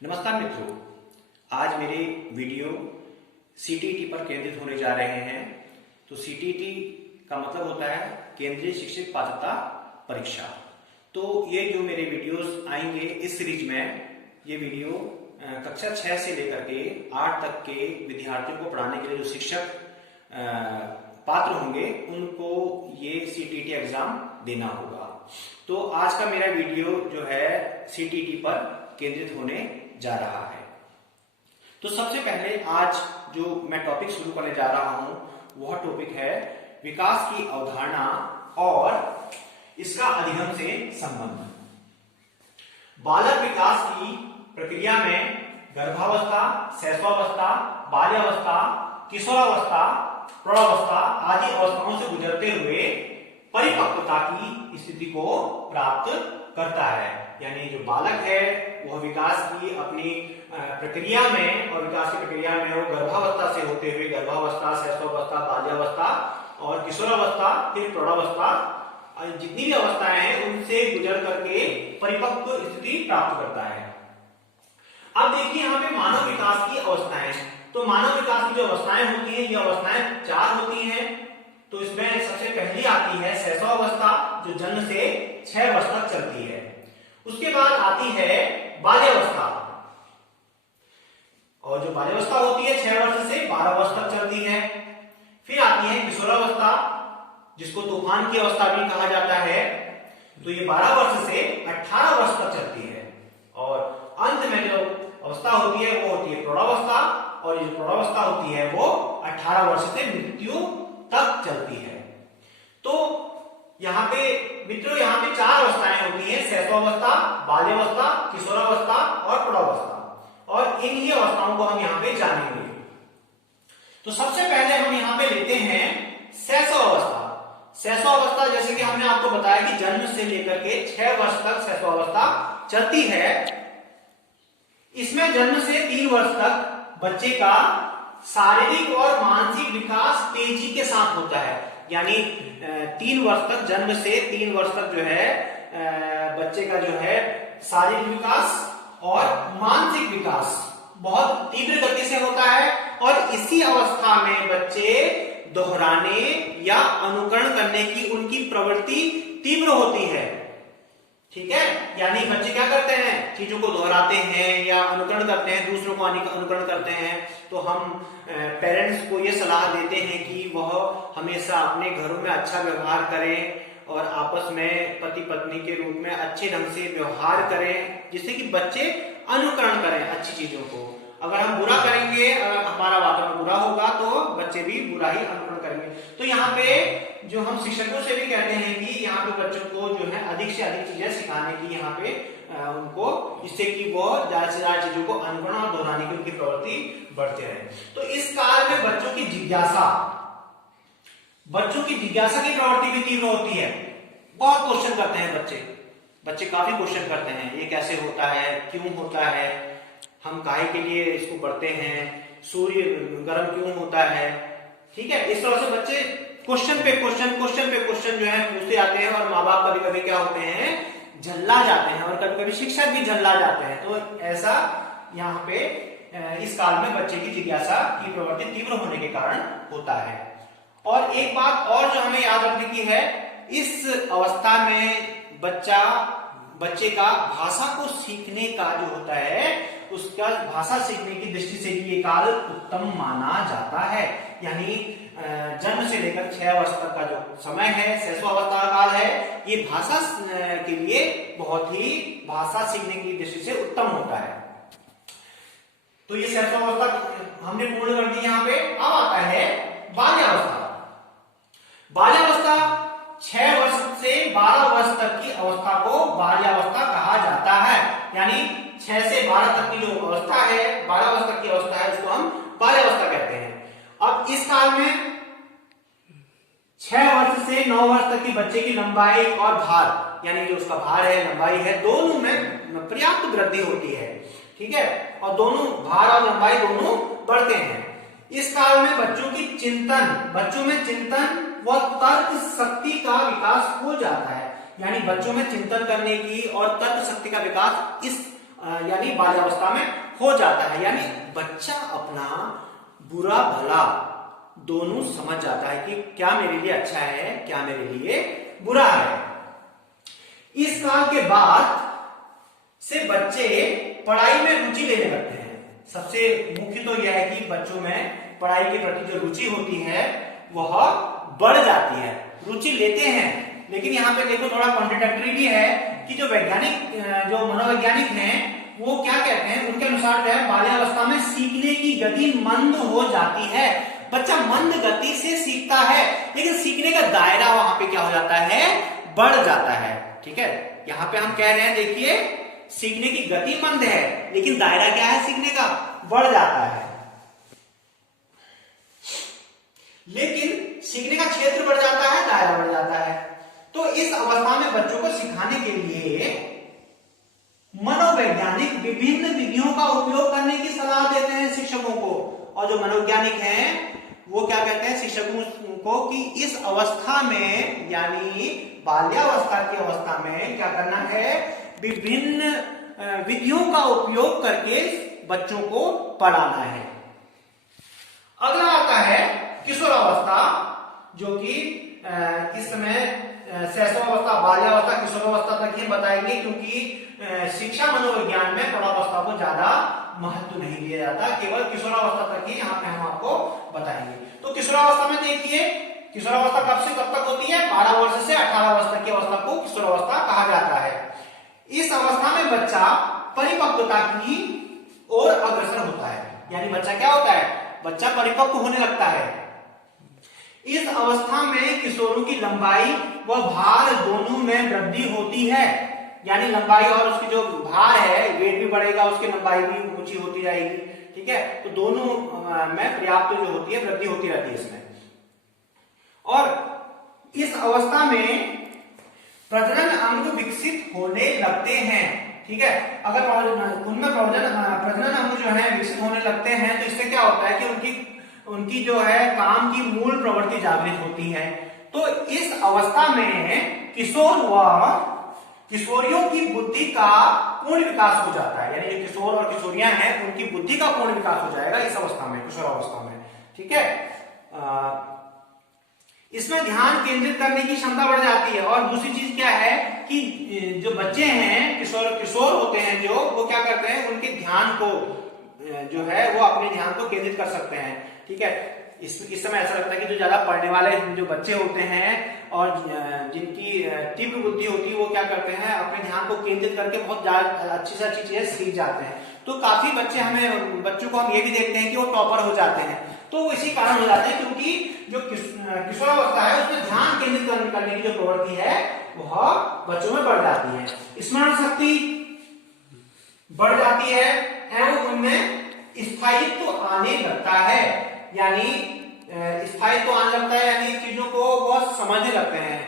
नमस्कार मित्रों, आज मेरे वीडियो सीटीईटी पर केंद्रित होने जा रहे हैं। तो सीटीईटी का मतलब होता है केंद्रीय शिक्षक पात्रता परीक्षा। तो ये जो मेरे वीडियोस आएंगे इस सीरीज में, ये वीडियो कक्षा 6 से लेकर के 8 तक के विद्यार्थियों को पढ़ाने के लिए जो शिक्षक पात्र होंगे उनको ये सीटीईटी एग्जाम देना होगा। तो आज का मेरा वीडियो जो है सीटीईटी पर केंद्रित होने जा रहा है। तो सबसे पहले आज जो मैं टॉपिक शुरू करने जा रहा हूं वह टॉपिक है विकास की अवधारणा और इसका अधिगम से संबंध। बालक विकास की प्रक्रिया में गर्भावस्था, शैशवावस्था, बाल्यावस्था, किशोरावस्था, प्रौढ़ावस्था आदि अवस्थाओं से गुजरते हुए परिपक्वता की स्थिति को प्राप्त करता है। यानी जो बालक है वह विकास की अपनी प्रक्रिया में और विकास की प्रक्रिया में वो गर्भावस्था से होते हुए गर्भावस्था, शैशवावस्था, बाल्यावस्था और किशोरावस्था, फिर प्रौढ़ावस्था, जितनी भी अवस्थाएं हैं उनसे गुजर करके परिपक्व स्थिति प्राप्त करता है। अब देखिए यहाँ पे मानव विकास की अवस्थाएं। तो मानव विकास की जो अवस्थाएं होती हैं, ये अवस्थाएं 4 होती हैं। तो इसमें सबसे पहली आती है शैशवावस्था, जो जन्म से 6 वर्ष तक चलती है। उसके बाद आती है बाल्यावस्था, और जो बाल्यावस्था होती है 6 वर्ष से 12 वर्ष तक चलती है। फिर आती है किशोरावस्था, जिसको तूफान की अवस्था भी कहा जाता है। तो ये 12 वर्ष से 18 वर्ष तक चलती है। और अंत में जो अवस्था होती है वो होती है प्रौढ़ावस्था, और ये प्रौढ़ावस्था होती है वो 18 वर्ष से मृत्यु तक चलती है। तो यहाँ पे मित्रों, यहाँ पे 4 अवस्थाएं होती हैं: शैशवावस्था, बाल्यावस्था, किशोरावस्था और प्रौढ़ावस्था। और इन ही अवस्थाओं को हम यहाँ पे जानेंगे। तो सबसे पहले हम यहाँ पे लेते हैं शैशवावस्था। शैशवावस्था, जैसे कि हमने आपको बताया कि जन्म से लेकर के 6 वर्ष तक शैशवावस्था चलती है। इसमें जन्म से 3 वर्ष तक बच्चे का शारीरिक और मानसिक विकास तेजी के साथ होता है। यानी 3 वर्ष तक, जन्म से 3 वर्ष तक जो है बच्चे का जो है शारीरिक विकास और मानसिक विकास बहुत तीव्र गति से होता है। और इसी अवस्था में बच्चे दोहराने या अनुकरण करने की उनकी प्रवृत्ति तीव्र होती है। ठीक है, यानी बच्चे क्या करते हैं, चीजों को दोहराते हैं या अनुकरण करते हैं, दूसरों को अनुकरण करते हैं। तो हम पेरेंट्स को ये सलाह देते हैं कि वह हमेशा अपने घरों में अच्छा व्यवहार करें और आपस में पति पत्नी के रूप में अच्छे ढंग से व्यवहार करें, जिससे कि बच्चे अनुकरण करें अच्छी चीजों को। अगर हम बुरा करेंगे, हमारा वातावरण बुरा होगा, तो बच्चे भी बुरा ही अनुकरण करेंगे। तो यहाँ पे जो हम शिक्षकों से भी कहते हैं कि यहाँ पे बच्चों को जो है अधिक से अधिक चीजें सिखाने की यहाँ पे उनको, जिससे कि वो ज्यादा से ज्यादा चीजों को अनुकरण और दोहराने की उनकी प्रवृत्ति बढ़ते रहे। तो इस काल में बच्चों की जिज्ञासा की प्रवृत्ति भी तीव्र होती है। बहुत क्वेश्चन करते हैं बच्चे काफी क्वेश्चन करते हैं। ये कैसे होता है, क्यों होता है, हम काहे के लिए इसको पढ़ते हैं, सूर्य गर्म क्यों होता है। ठीक है, इस तरह से बच्चे क्वेश्चन पे क्वेश्चन जो है पूछते आते हैं। और माँ बाप कभी कभी क्या होते हैं, झल्ला जाते हैं, और कभी कभी शिक्षक भी झल्ला जाते हैं। तो ऐसा यहाँ पे इस काल में बच्चे की जिज्ञासा की प्रवृत्ति तीव्र होने के कारण होता है। और एक बात और जो हमें याद रखने की है, इस अवस्था में बच्चे का भाषा को सीखने का जो होता है, उसका भाषा सीखने की दृष्टि से भी ये काल उत्तम माना जाता है। यानी जन्म से लेकर 6 वर्ष तक का जो समय है, शैशवावस्था का काल है, ये भाषा के लिए बहुत ही भाषा सीखने की दृष्टि से उत्तम होता है। तो ये शैशवावस्था हमने पूर्ण कर दी। यहाँ पे अब आता है बाल्यावस्था। बाल्यावस्था 6 वर्ष से 12 वर्ष तक की अवस्था को बाल्यावस्था कहा जाता है। यानी 6 से 12 तक की जो अवस्था है, 12 वर्ष तक की अवस्था है, उसको हम बाल्यावस्था कहते हैं। अब इस काल में 6 वर्ष से 9 वर्ष तक की बच्चे की लंबाई और भार, यानी जो उसका भार है, लंबाई है, दोनों में पर्याप्त वृद्धि होती है। ठीक है, और दोनों भार और लंबाई दोनों बढ़ते हैं। इस काल में बच्चों में चिंतन व तर्क शक्ति का विकास हो जाता है। यानी बच्चों में चिंतन करने की और तर्क शक्ति का विकास इस यानी बाल्यावस्था में हो जाता है। यानी बच्चा अपना बुरा भला दोनों समझ जाता है कि क्या मेरे लिए अच्छा है, क्या मेरे लिए बुरा है। इस काल के बाद से बच्चे पढ़ाई में रुचि लेने लगते हैं। सबसे मुख्य तो यह है कि बच्चों में पढ़ाई के प्रति जो रुचि होती है वह बढ़ जाती है, रुचि लेते हैं। लेकिन यहाँ पे देखो थोड़ा कॉन्ट्रडिक्टरी भी है कि जो वैज्ञानिक जो मनोवैज्ञानिक हैं वो क्या कहते हैं, उनके अनुसार जो है बाल्यावस्था में सीखने की गति मंद हो जाती है। बच्चा मंद गति से सीखता है, लेकिन सीखने का दायरा वहां पे क्या हो जाता है, बढ़ जाता है। ठीक है, यहाँ पे हम कह रहे हैं देखिए सीखने की गति मंद है, लेकिन दायरा क्या है सीखने का, बढ़ जाता है। लेकिन सीखने का क्षेत्र बढ़ जाता है, दायरा बढ़ जाता है। तो इस अवस्था में बच्चों को सिखाने के लिए मनोवैज्ञानिक विभिन्न विधियों का उपयोग करने की सलाह देते हैं शिक्षकों को। और जो मनोवैज्ञानिक हैं वो क्या कहते हैं शिक्षकों को कि इस अवस्था में यानी बाल्यावस्था की अवस्था में क्या करना है, विभिन्न विधियों का उपयोग करके बच्चों को पढ़ाना है। अगला आता है किशोरावस्था, जो कि इस समय शैशवावस्था, बाल्यावस्था, किशोरावस्था तक ही बताएंगे, क्योंकि शिक्षा मनोविज्ञान में प्रौढ़ावस्था को ज्यादा महत्व नहीं दिया जाता, केवल किशोरावस्था तक ही यहाँ पे हम आपको बताएंगे। तो किशोरावस्था में देखिए, किशोरावस्था कब से कब तक होती है, 12 वर्ष से 18 वर्ष तक की अवस्था को किशोरावस्था कहा जाता है। इस अवस्था में बच्चा परिपक्वता की ओर अग्रसर होता है। यानी बच्चा क्या होता है, बच्चा परिपक्व होने लगता है। इस अवस्था में किशोरों की लंबाई व भार दोनों में वृद्धि होती है। यानी लंबाई और उसकी जो भार है, वेट भी बढ़ेगा, उसकी लंबाई भी ऊंची होती जाएगी। ठीक है, तो दोनों में पर्याप्त जो होती है वृद्धि होती रहती है इसमें। और इस अवस्था में प्रजनन अंग विकसित होने लगते हैं। ठीक है, अगर उनमें प्रजनन अंग जो है विकसित होने लगते हैं तो इससे क्या होता है कि उनकी जो है काम की मूल प्रवृत्ति जागृत होती है। तो इस अवस्था में किशोर व किशोरियों की बुद्धि का पूर्ण विकास हो जाता है। यानी जो किशोर और किशोरियां हैं उनकी बुद्धि का पूर्ण विकास हो जाएगा इस अवस्था में, किशोरावस्था में। ठीक है, इसमें ध्यान केंद्रित करने की क्षमता बढ़ जाती है। और दूसरी चीज क्या है कि जो बच्चे हैं, किशोर होते हैं जो, वो क्या करते हैं, उनके ध्यान को जो है वो अपने ध्यान को केंद्रित कर सकते हैं। ठीक है, इस समय ऐसा लगता है कि जो ज्यादा पढ़ने वाले जो बच्चे होते हैं और जिनकी तीव्र बुद्धि होती है वो क्या करते हैं, अपने ध्यान को केंद्रित करके बहुत ज्यादा अच्छी से अच्छी चीजें सीख जाते हैं। तो काफी बच्चों को हम ये भी देखते हैं कि वो टॉपर हो जाते हैं। तो इसी कारण हो जाते हैं क्योंकि जो किशोरावस्था है उसमें ध्यान केंद्रित करने की जो प्रवृत्ति है वह बच्चों में बढ़ जाती है। स्मरण शक्ति बढ़ जाती है एवं उनमें स्थायित्व आने लगता है। यानी स्थायित्व आने लगता है, यानी चीजों को बहुत समझने लगते हैं।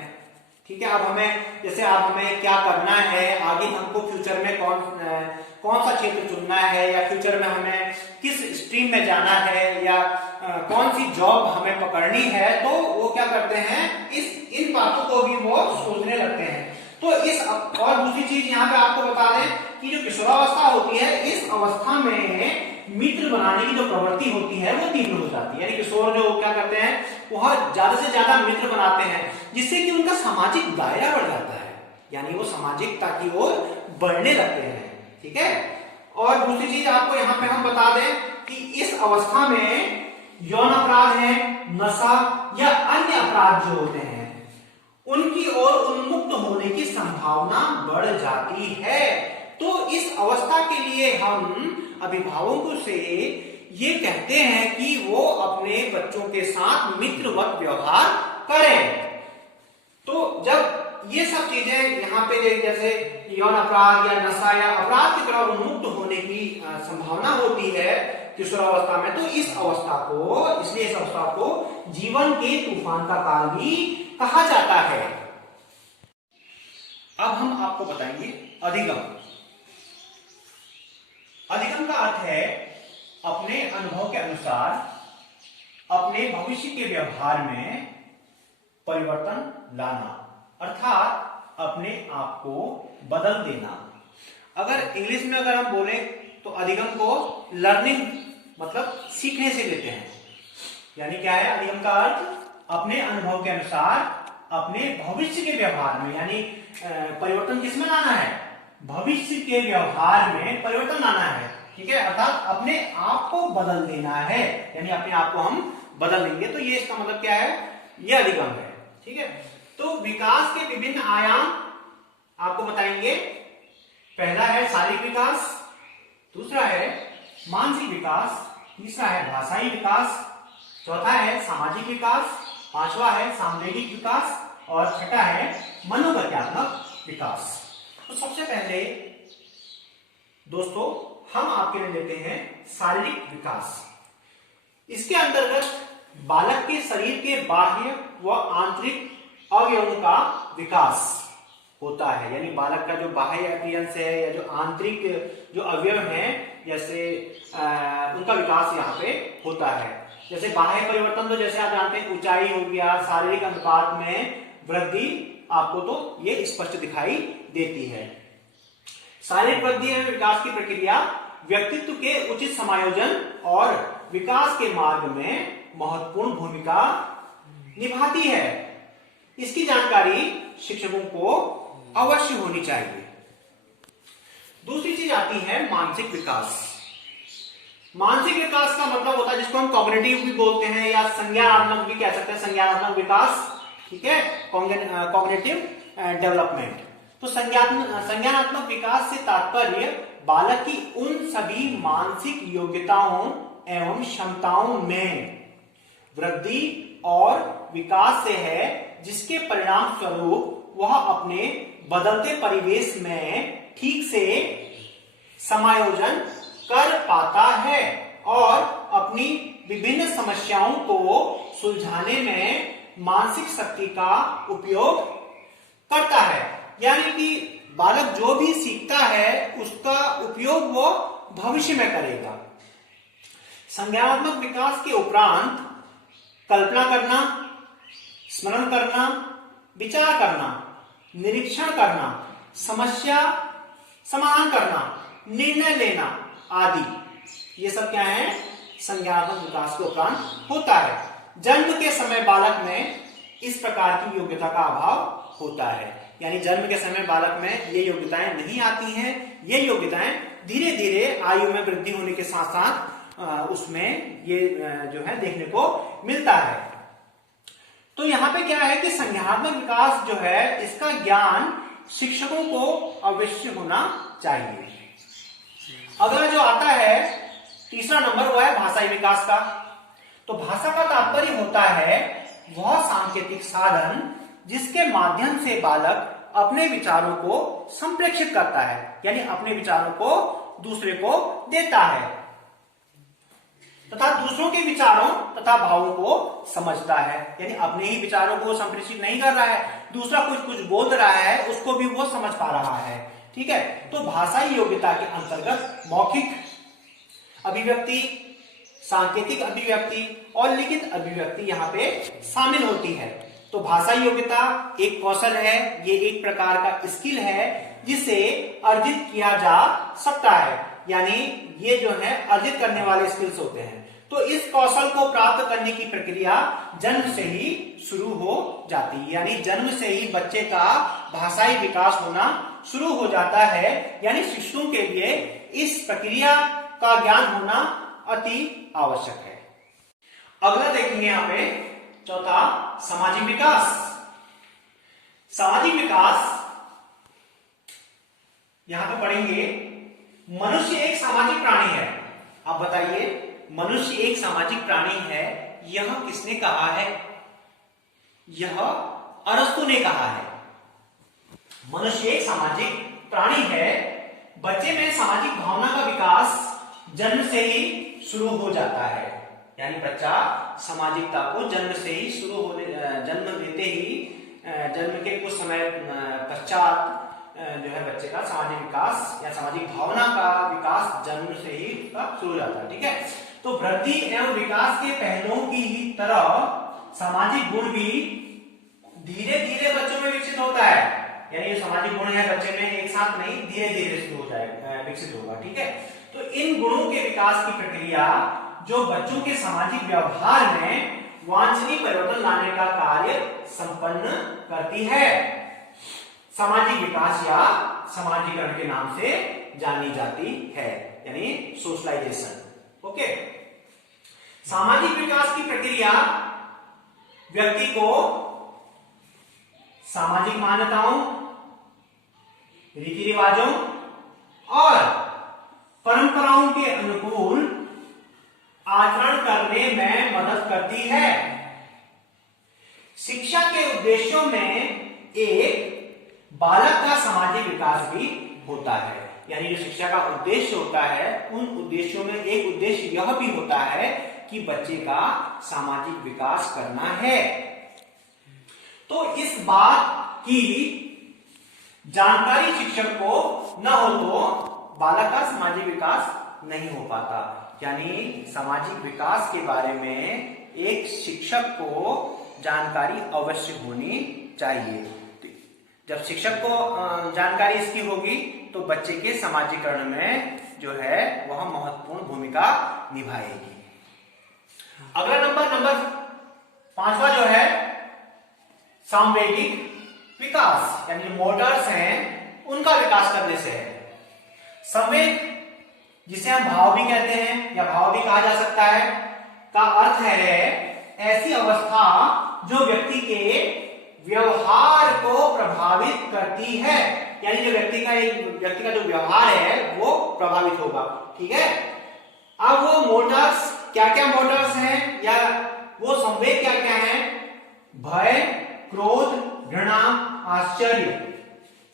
ठीक है, अब हमें क्या करना है, आगे हमको फ्यूचर में कौन सा क्षेत्र चुनना है, या फ्यूचर में हमें किस स्ट्रीम में जाना है, या कौन सी जॉब हमें पकड़नी है, तो वो क्या करते हैं, इन बातों को भी वो सोचने लगते हैं। तो और दूसरी चीज यहाँ पे आपको बता दें कि जो किशोरावस्था होती है, इस अवस्था में मित्र बनाने की जो प्रवृत्ति होती है वो तीव्र हो जाती है। यानी किशोर जो क्या करते हैं, वह ज्यादा से ज्यादा मित्र बनाते हैं, जिससे कि उनका सामाजिक दायरा बढ़ जाता है। यानी वो सामाजिकता की ओर बढ़ने लगते हैं। ठीक है, और दूसरी चीज आपको यहाँ पे हम बता दें कि इस अवस्था में यौन अपराध है, नशा या अन्य अपराध जो होते हैं उनकी ओर उन्मुक्त होने की संभावना बढ़ जाती है। तो इस अवस्था के लिए हम अभिभावकों से ये कहते हैं कि वो अपने बच्चों के साथ मित्रवत व्यवहार करें। तो जब ये सब चीजें यहाँ पे जैसे यौन अपराध या नशा या अपराध की तरफ उन्मुक्त होने की संभावना होती है किशोरावस्था में, तो इस अवस्था को जीवन के तूफान का काल भी कहा जाता है। अब हम आपको बताएंगे अधिगम। अधिगम का अर्थ है अपने अनुभव के अनुसार अपने भविष्य के व्यवहार में परिवर्तन लाना, अर्थात अपने आप को बदल देना। अगर इंग्लिश में अगर हम बोले तो अधिगम को लर्निंग मतलब सीखने से लेते हैं। यानी क्या है अधिगम का अर्थ अपने अनुभव के अनुसार अपने भविष्य के व्यवहार में, यानी परिवर्तन किसमें लाना है, भविष्य के व्यवहार में परिवर्तन लाना है। ठीक है, अर्थात अपने आप को बदल देना है, यानी अपने आप को हम बदल देंगे। तो ये इसका मतलब क्या है, ये अधिगम है। ठीक है, तो विकास के विभिन्न आयाम आपको बताएंगे। पहला है शारीरिक विकास, दूसरा है मानसिक विकास, तीसरा है भाषाई विकास, चौथा है सामाजिक विकास, पांचवा है सामवेगिक विकास और छठा है मनोवैज्ञानिक विकास। तो सबसे पहले दोस्तों हम आपके लिए लेते हैं शारीरिक विकास। इसके अंतर्गत बालक के शरीर के बाह्य व आंतरिक अवयवों का विकास होता है। यानी बालक का जो बाह्य अपीयरेंस है या जो आंतरिक जो अवयव हैं, जैसे उनका विकास यहाँ पे होता है। जैसे बाह्य परिवर्तन तो जैसे आप जानते हैं ऊंचाई हो गया, शारीरिक अनुपात में वृद्धि आपको तो ये स्पष्ट दिखाई देती है। शारीरिक वृद्धि एवं विकास की प्रक्रिया व्यक्तित्व के उचित समायोजन और विकास के मार्ग में महत्वपूर्ण भूमिका निभाती है। इसकी जानकारी शिक्षकों को अवश्य होनी चाहिए। दूसरी चीज आती है मानसिक विकास। मानसिक विकास का मतलब होता है जिसको हम कॉग्निटिव भी बोलते हैं या संज्ञानात्मक भी कह सकते हैं, संज्ञानात्मक विकास। ठीक है, कॉग्निटिव डेवलपमेंट। तो संज्ञानात्मक विकास से तात्पर्य बालक की उन सभी मानसिक योग्यताओं एवं क्षमताओं में वृद्धि और विकास से है जिसके परिणाम स्वरूप वह अपने बदलते परिवेश में ठीक से समायोजन कर पाता है और अपनी विभिन्न समस्याओं को सुलझाने में मानसिक शक्ति का उपयोग करता है। यानी कि बालक जो भी सीखता है उसका उपयोग वो भविष्य में करेगा। संज्ञानात्मक विकास के उपरांत कल्पना करना, स्मरण करना, विचार करना, निरीक्षण करना, समस्या समाधान करना, निर्णय लेना आदि, ये सब क्या है, संज्ञानात्मक विकास के उपरांत होता है। जन्म के समय बालक में इस प्रकार की योग्यता का अभाव होता है। यानी जन्म के समय बालक में ये योग्यताएं नहीं आती हैं। ये योग्यताएं धीरे धीरे आयु में वृद्धि होने के साथ साथ उसमें ये जो है देखने को मिलता है। तो यहाँ पे क्या है कि संज्ञानात्मक विकास जो है इसका ज्ञान शिक्षकों को अवश्य होना चाहिए। अगला जो आता है तीसरा नंबर वो है भाषाई विकास का। तो भाषा का तात्पर्य होता है वह सांकेतिक साधन जिसके माध्यम से बालक अपने विचारों को संप्रेषित करता है, यानी अपने विचारों को दूसरे को देता है तथा दूसरों के विचारों तथा भावों को समझता है। यानी अपने ही विचारों को संप्रेषित नहीं कर रहा है, दूसरा कुछ बोल रहा है उसको भी वो समझ पा रहा है। ठीक है, तो भाषाई योग्यता के अंतर्गत मौखिक अभिव्यक्ति, सांकेतिक अभिव्यक्ति और लिखित अभिव्यक्ति यहाँ पे शामिल होती है। तो भाषाई योग्यता एक कौशल है, ये एक प्रकार का स्किल है जिसे अर्जित किया जा सकता है। यानी ये जो है अर्जित करने वाले स्किल्स होते हैं। तो इस कौशल को प्राप्त करने की प्रक्रिया जन्म से ही शुरू हो जाती है। यानी जन्म से ही बच्चे का भाषाई विकास होना शुरू हो जाता है। यानी शिशुओं के लिए इस प्रक्रिया का ज्ञान होना अति आवश्यक है। अगला देखेंगे यहाँ पे चौथा सामाजिक विकास। सामाजिक विकास यहां पे पढ़ेंगे मनुष्य एक सामाजिक प्राणी है। आप बताइए, मनुष्य एक सामाजिक प्राणी है, यह किसने कहा है? यह अरस्तु ने कहा है। मनुष्य एक सामाजिक प्राणी है। बच्चे में सामाजिक भावना का विकास जन्म से ही शुरू हो जाता है। यानी बच्चा सामाजिकता को जन्म से ही जन्म लेते ही जन्म के कुछ समय पश्चात जो है बच्चे का सामाजिक विकास या सामाजिक भावना का विकास जन्म से ही उसका शुरू हो जाता है। ठीक है, तो वृद्धि एवं विकास के पहलुओं की ही तरह सामाजिक गुण भी धीरे धीरे बच्चों में विकसित होता है। यानी जो सामाजिक गुण है बच्चे में एक साथ नहीं, धीरे धीरे शुरू हो जाएगा, विकसित होगा। ठीक है, तो इन गुणों के विकास की प्रक्रिया जो बच्चों के सामाजिक व्यवहार में वांछनीय परिवर्तन लाने का कार्य संपन्न करती है, सामाजिक विकास या समाजीकरण के नाम से जानी जाती है, यानी सोशलाइजेशन। ओके, सामाजिक विकास की प्रक्रिया व्यक्ति को सामाजिक मान्यताओं, रीति रिवाजों और परंपराओं के अनुकूल आचरण करने में मदद करती है। शिक्षा के उद्देश्यों में एक बालक का सामाजिक विकास भी होता है, यानी जो शिक्षा का उद्देश्य होता है उन उद्देश्यों में एक उद्देश्य यह भी होता है कि बच्चे का सामाजिक विकास करना है। तो इस बात की जानकारी शिक्षक को न हो तो बालक का सामाजिक विकास नहीं हो पाता, यानी सामाजिक विकास के बारे में एक शिक्षक को जानकारी अवश्य होनी चाहिए। जब शिक्षक को जानकारी इसकी होगी तो बच्चे के समाजीकरण में जो है वह महत्वपूर्ण भूमिका निभाएगी। अगला नंबर 5वां जो है सांवेगिक विकास, यानी मोटर्स हैं उनका विकास करने से है। संवेग, जिसे हम भाव भी कहते हैं या भाव भी कहा जा सकता है, का अर्थ है ऐसी अवस्था जो व्यक्ति के व्यवहार को प्रभावित करती है, यानी जो व्यक्ति का जो व्यवहार है वो प्रभावित होगा। ठीक है, अब वो मोटर्स क्या क्या मोटर्स हैं या वो संवेग क्या क्या हैं? भय, क्रोध, घृणा, आश्चर्य,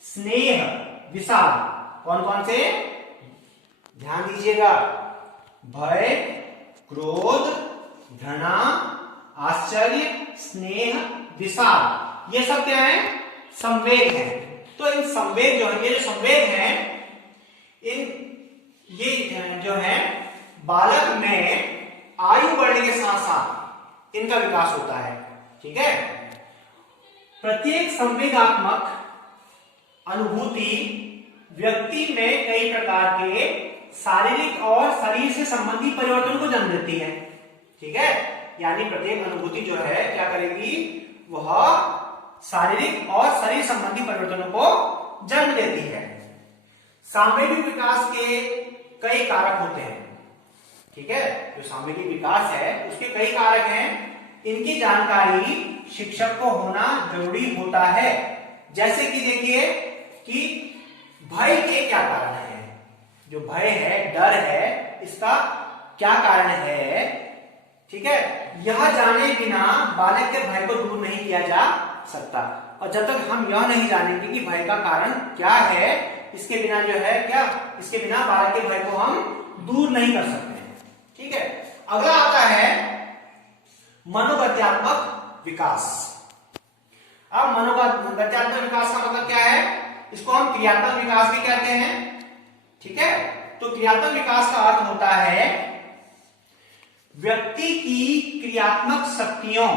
स्नेह, विषाद। कौन कौन से? ध्यान दीजिएगा, भय, क्रोध, घृणा, आश्चर्य, स्नेह, विषाद, ये सब क्या है? संवेग है। तो इन संवेग जो है, ये जो संवेग है, ये जो है बालक में आयु बढ़ने के साथ साथ इनका विकास होता है। ठीक है, प्रत्येक संवेगात्मक अनुभूति व्यक्ति में कई प्रकार के शारीरिक और शरीर से संबंधी परिवर्तन को जन्म देती है। ठीक है, यानी प्रत्येक अनुभूति जो है क्या करेगी? वह शारीरिक और शरीर संबंधी परिवर्तनों को जन्म देती है। सांवेगिक विकास के कई कारक होते हैं। ठीक है, जो सांवेगिक विकास है उसके कई कारक हैं, इनकी जानकारी शिक्षक को होना जरूरी होता है। जैसे कि देखिए कि भय के क्या कारण है, जो भय है, डर है, इसका क्या कारण है। ठीक है, यह जाने बिना बालक के भय को दूर नहीं किया जा सकता, और जब तक हम यह नहीं जानेंगे कि भय का कारण क्या है, इसके बिना जो है क्या, इसके बिना बालक के भय को हम दूर नहीं कर सकते। ठीक है, अगला आता है मनोगत्यात्मक विकास। अब मनोगत्यात्मक विकास का मतलब क्या है? इसको हम क्रियात्मक विकास भी कहते हैं। ठीक है, तो क्रियात्मक विकास का अर्थ होता है व्यक्ति की क्रियात्मक शक्तियों,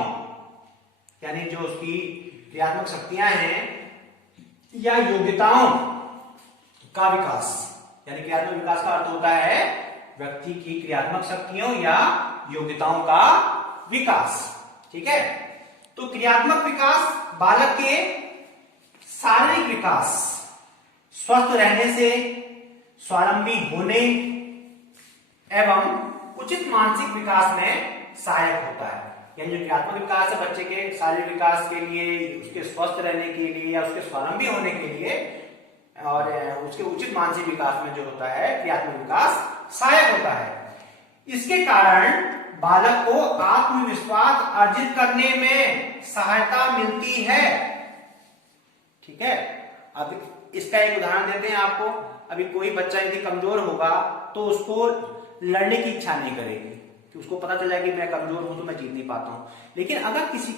यानी जो उसकी क्रियात्मक शक्तियां हैं या योग्यताओं का विकास। यानी क्रियात्मक विकास का अर्थ होता है व्यक्ति की क्रियात्मक शक्तियों या योग्यताओं का विकास। ठीक है, तो क्रियात्मक विकास बालक के शारीरिक विकास, स्वस्थ रहने से, स्वावलंबी होने एवं उचित मानसिक विकास में सहायक होता है। यानी जो क्रियात्मक विकास है बच्चे के शारीरिक विकास के लिए, उसके स्वस्थ रहने के लिए या उसके स्वावलंबी होने के लिए, और उसके उचित मानसिक विकास में जो होता है क्रियात्मक विकास सहायक होता है। इसके कारण बालक को आत्मविश्वास अर्जित करने में सहायता मिलती है। ठीक है, अब इसका एक उदाहरण देते हैं आपको। अभी कोई बच्चा यदि कमजोर होगा तो उसको लड़ने की इच्छा नहीं करेगी, कि उसको पता चला कि मैं कमजोर हूं तो मैं जीत नहीं पाता हूं। लेकिन अगर किसी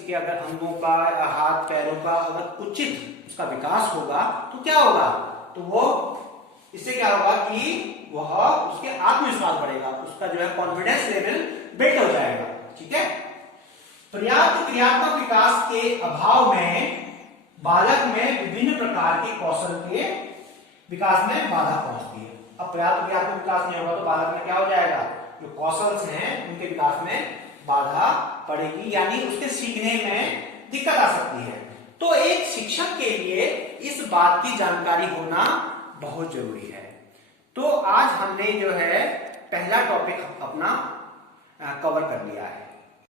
के अंगों का, हाथ पैरों का अगर उचित उसका विकास होगा तो क्या होगा? तो वो इससे क्या होगा कि वह उसके आत्मविश्वास बढ़ेगा, उसका जो है कॉन्फिडेंस लेवल बिल्ड हो जाएगा। ठीक है, पर्याप्त क्रियात्मक विकास के अभाव में बालक में विभिन्न प्रकार के कौशल के विकास में बाधा पहुंचती है। अब पर्याप्त ज्ञान में विकास नहीं होगा तो बालक में क्या हो जाएगा, जो कौशल हैं उनके विकास में बाधा पड़ेगी, यानी उसके सीखने में दिक्कत आ सकती है। तो एक शिक्षक के लिए इस बात की जानकारी होना बहुत जरूरी है। तो आज हमने जो है पहला टॉपिक अपना कवर कर लिया है।